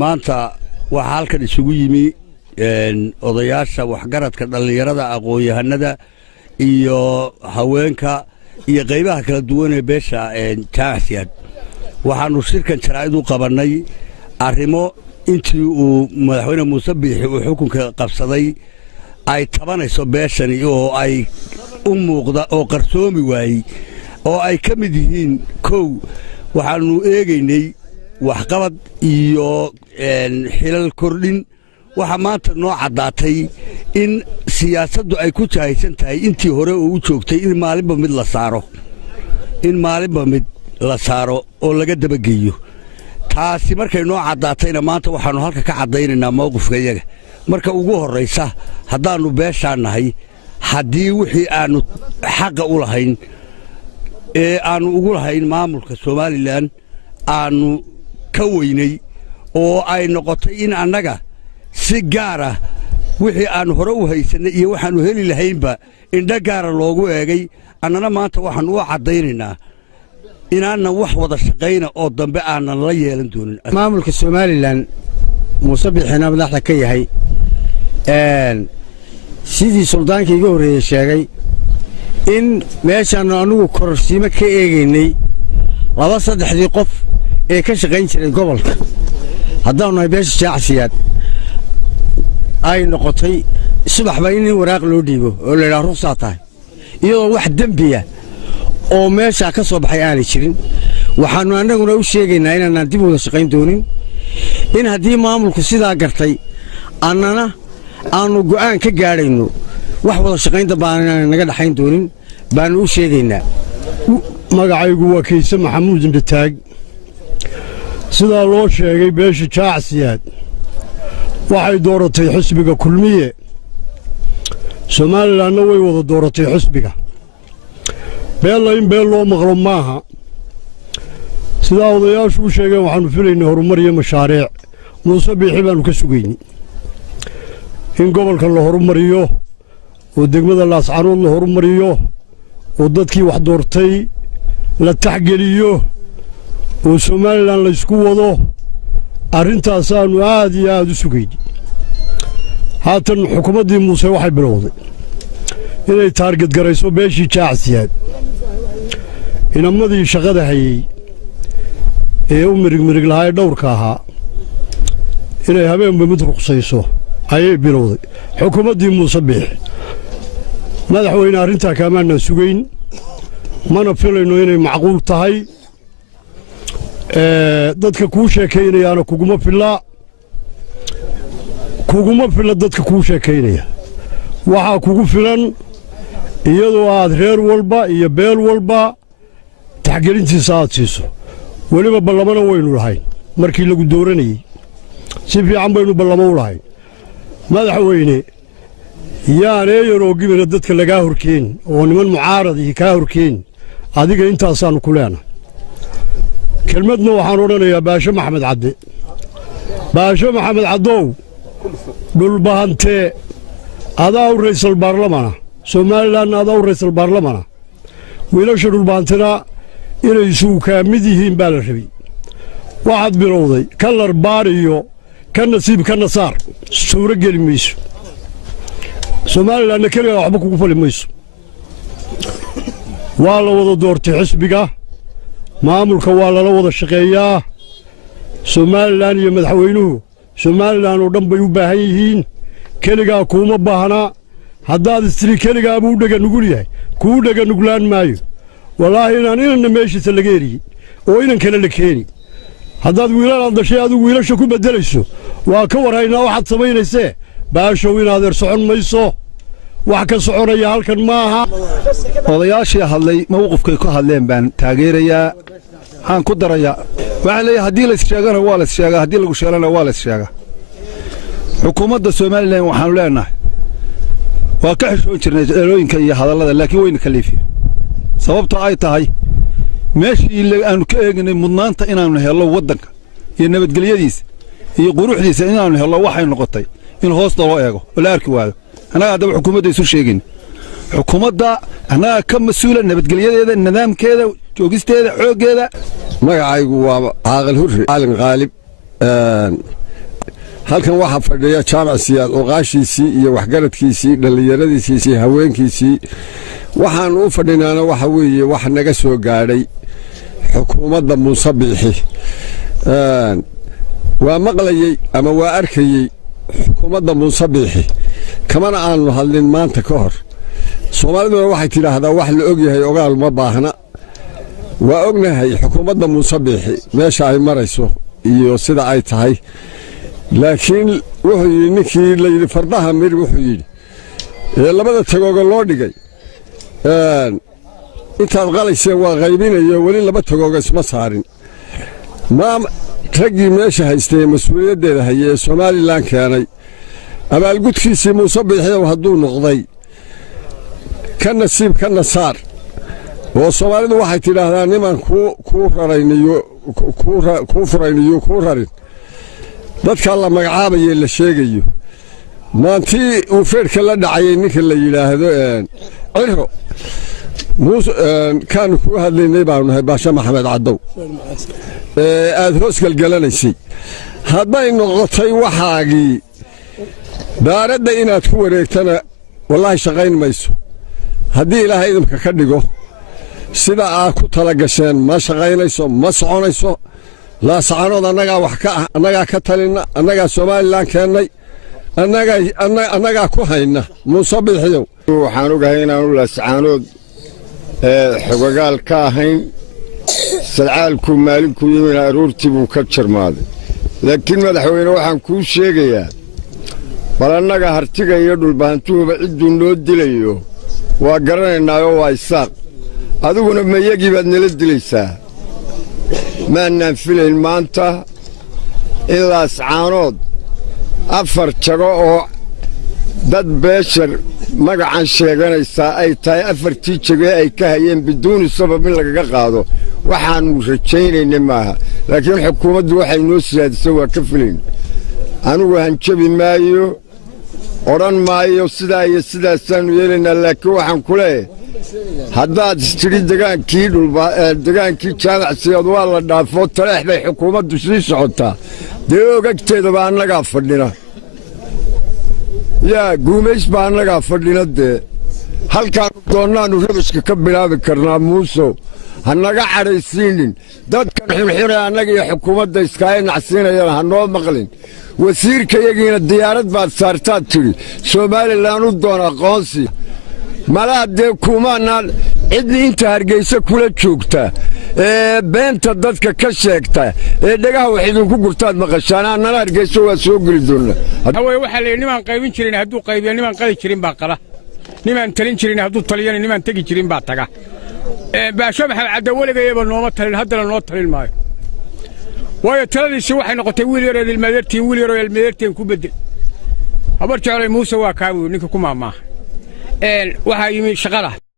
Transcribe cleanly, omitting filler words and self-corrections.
maanta waxa halkan isugu yimi odayaasha waxgaradka dhalinyarada aqoon-yahanada iyo haweenka iyo qaybaha kala duwan ee beesha Jaaxsiyaad waxaanu shirkan jaraa'id u qabanay arrimo intii uu madaxweyne Muuse Biixi uu xukunka qabsaday ay tabanayso beeshani oo ay u muuqda oo qarsoomi waayay oo ay ka mid yihiin kow waxaanu eegaynay waxqabad iyo xilal kordhin waxa maanta noo cadaatay in siyaasaddu ay ku jahaysan tahay intii hore oo u joogtay in maalinba mid la saaro oo laga dabageeyo taasi markay noo cadaatayna maanta waxaanu halka ka cadaynaynaa mowqifkayaga marka ugu horeysa haddaanu beeshaanahay haddii wixii aanu xaqa u lahayn ee aanu ugu lahayn maamulka Soomaaliland aanu ka weynay oo ay noqotay in annaga si gaar ah wixii aan hore u haysanay iyo waxaanu heli lahaynba indha gaar loogu eegay annana maanta waxaan u cadaynaynaa inaana wax wada shaqeyna oo dambe aanan la yeelan doonin maamulka Soomaaliland Muuse Biixi madaxda ka yahay sidii sultaankii ugu horeeyay sheegay in meeshan aanu kororsiimo ka eegaynay laba saddexdii qof ee ka shaqayn jiray gobolka haddaanu nahay beesha Jaaxsiyaad ay noqotay subaxba in waraaq loo dhiibo oo la yiraahdo ruqsad tahay iyadoo wax dambiya oo meesha ka soo baxay aanay jirin waxaanu annaguna u sheegaynaa inaan dib u wada shaqayn doonin in haddii maamulku sidaa gartay annana aanu go'aan ka gaarayno wax wada shaqaynta baan naga dhaxayn doonin baanu u sheegaynaa magacaygu waa Kayse Maxamuud Indhataag sidaa loo sheegay beesha Jaaxsiyaad waxay dooratay xisbiga kulmiye Soomaalilandna way wada dooratay xisbiga beel loo maqlo maaha sidaa odayaashu u sheegeen waxaanu filaynay horumar iyo mashaariic Muuse Biixi baanu ka sugaynay in gobolka la horumariyo oo degmada Laascaanood la horumariyo oo dadkii wax doortay la taxgeliyo oo Soomaaliland la isku wado arrintaas aanu aad iyo aad u sugaynay haatan xukuumaddii Muuse waxay bilowday inay taarget garayso beeshii Jaaxsiyaad inamadii shaqada hayay ee u mirig lahaa dhowrka ahaa inay habeenba mid ruqsayso ayay bilowday xukuumaddii Muuse Biixi madaxweyne arrintaa kaamaana sugayn mana filayno inay macquul tahay dadka kuu sheekaynayaana kuguma filla dadka kuu sheekaynaya waxaa kugu filan iyadoo aad reer walba iyo beel walba taxgelintiisa aad siiso weliba ballamana waynu lahayn markii lagu dooranayey si fiican baynu ballamo u lahayn madaxweyne yaan eeyanoo gibina dadka lagaa horkeen oo niman mucaaradii kaa horkeen adiga intaasaannu ku leenahay kelmadna waxaan odhanayaa baashe maxamed caddow dhulbahantee adaa u ra'iisul baarlamana Soomaalilandna adaa u ra'iisul baarlamana wiilasha dhulbahantena inay isugu kaa mid yihiin baa la rabay waxaad bilowday kalar baar iyo ka nasiib ka nasaar suuro geli mayso Soomaalilandna keligaa waxba kugu fali mayso waa la wada doortay xisbiga maamulka waa lala wada shaqeeyaa Soomaaliland iyo madaxweynuhu Soomaaliland oo dhan bay u baahan yihiin keligaa kuuma baahna haddaad istiri keligaa buu dhaga nugul yahay kuu dhaga nuglaan maayo wallaahi inaan meeshiisa laga eriyey oo inan kale la keeni haddaad wiilalaad dhashay adigu wiilasha ku beddelayso waa ka warhaynaa waxaad samaynaysee baashow inaad socon mayso wax ka soconaya halkan maaha odayaashii hadlay mowqifkay ku hadleen baan taageerayaa waxaan ku darayaa waxaan leeyahay haddii la sheegana waa la sheegaa haddii lagu sheelana waa la sheegaa xukuumadda Soomaaliland waxaanu leenahay waa ka xishoon jirnay dhalooyinka iyo hadallada laakiin wayna kaliifiyeen sababtoo ay tahay meeshii aanu ka eegnay mudnaanta inaanu helo waddanka iyo nabadgelyadiisa iyo quruxdiisa inaanu helo waxay noqotay in hoosta loo eego oo la arki waayo annaga haddaba xukuumadda isu sheegin xukuumadda annaga ka mas'uula nabadgelyadeeda nidaamkeeda joogisteeda xooggeeda magacaygu waa caaqil hurri caalin qaalib halkan waxaa fadhiya jaamac siyaad oqaashiisii iyo waxgaradkiisii dhallinyaradiisii haweenkiisii waxaan u fadhinaana waxa weeye wax naga soo gaadhay xukuumadda Muuse Biixi waa maqlayay ama waa arkayay xukuumadda Muuse Biixi kamana aanu hadlin maanta ka hor Soomaaliduna waxay tiraahdaa wax la og yahay ogaal ma baahna waa ognahay xukuumadda Muuse Biixi meesha ay marayso iyo sida ay tahay laakiin wuxuu yidhi ninkii la yidhi fardaha mir wuxuu yidhi labada tagooga loo dhigay intaad qalayseen waa qaybinayo weli laba tagooga isma saarin raggii meesha haystay mas-uuliyaddeeda hayay ee Somalilan keenay abaalgudkiisii Muuse Biixi hadduu noqday ka nasiib ka nasaar oo Soomaalidu waxay tidhaahdaa niman kuu raraynayo kuu furaynayo kuu rarin dadka la magacaabaye la sheegayo maantii uu feerka la dhacayay ninka la yidhaahdo ciro kaanu ku hadlaynay baanu nahay baasha maxamed cadow aad hoos galgalanaysay hadday noqotay waxaagii daaradda inaad ku wareegtana wallaahi shaqayn mayso haddii ilaahay idinka ka dhigo sida aad ku tala gasheen ma shaqaynayso ma soconayso laascaanood annagaa ka talinna annagaa Somalilan keennay annagaa ku hayna Muuse Biixiyow waxaan ogahay inaanu laascaanood xogagaal ka ahayn sadcaalku maalinku yimid aroortii buu ka jarmaaday laakiin madaxweyne waxaan kuu sheegayaa bal annaga hartiga iyo dhulbaantuhuba cidduu noo dilayo waa garanaynaayoo waa isaaq adiguna mayagii baad nala dilaysaa maannaan filayn maanta in laascaanood 4 jago oo dad beeshar magacan sheeganaysaa ay tahay 4tii jagee ay ka hayeen biduuni sabab in lagaga qaado waxaannu rajaynaynay maaha laakiin xukuumaddu waxay noo siyaadisay waa ka filayn anugu hanjabi maayo odhan maayo sidaa iyo sidaasaannu yeelaynaa laakiin waxaan ku leeyahay haddaad istidhi degaankii jaamac siyaad waa la dhaafoo taleex bay xukuumaddu sii socotaa dee ogagteedaba annagaa fadhina yaa guumays baa annagaa fadhina dee halkaannu doonnaannu rabashka ka bilaabi karnaa muusow ha naga cadhaysiinin dadkan xunxunee annaga iyo xukuumadda iskaaga nacsiinayana ha noo maqlin wasiirkayagiina diyaarad baad saartaad tidhi Somalilan u doon aqoonsi malaha dee kumaanaan cidni inta hargeysa kula joogta beenta dadka ka sheegta dhagaha wax idinku gurtaad maqashaan annana hargeysa waa soo geli doonnaa waxaa la yidhi nimaan qaybin jirin hadduu qaybiyo nimaan qali jirin baa qala nimaan talin jirin hadduu taliyana nimaan tegi jirin baa taga baasho maxamed cadda weligayaba nooma talin haddana noo talin maayo waayo taladiisii waxay noqotay wiil yaroo ilmadeertiin ku beddel habar jeclay Muuse waa kaawi ninka ku maamaaha waxaa yimi shaqada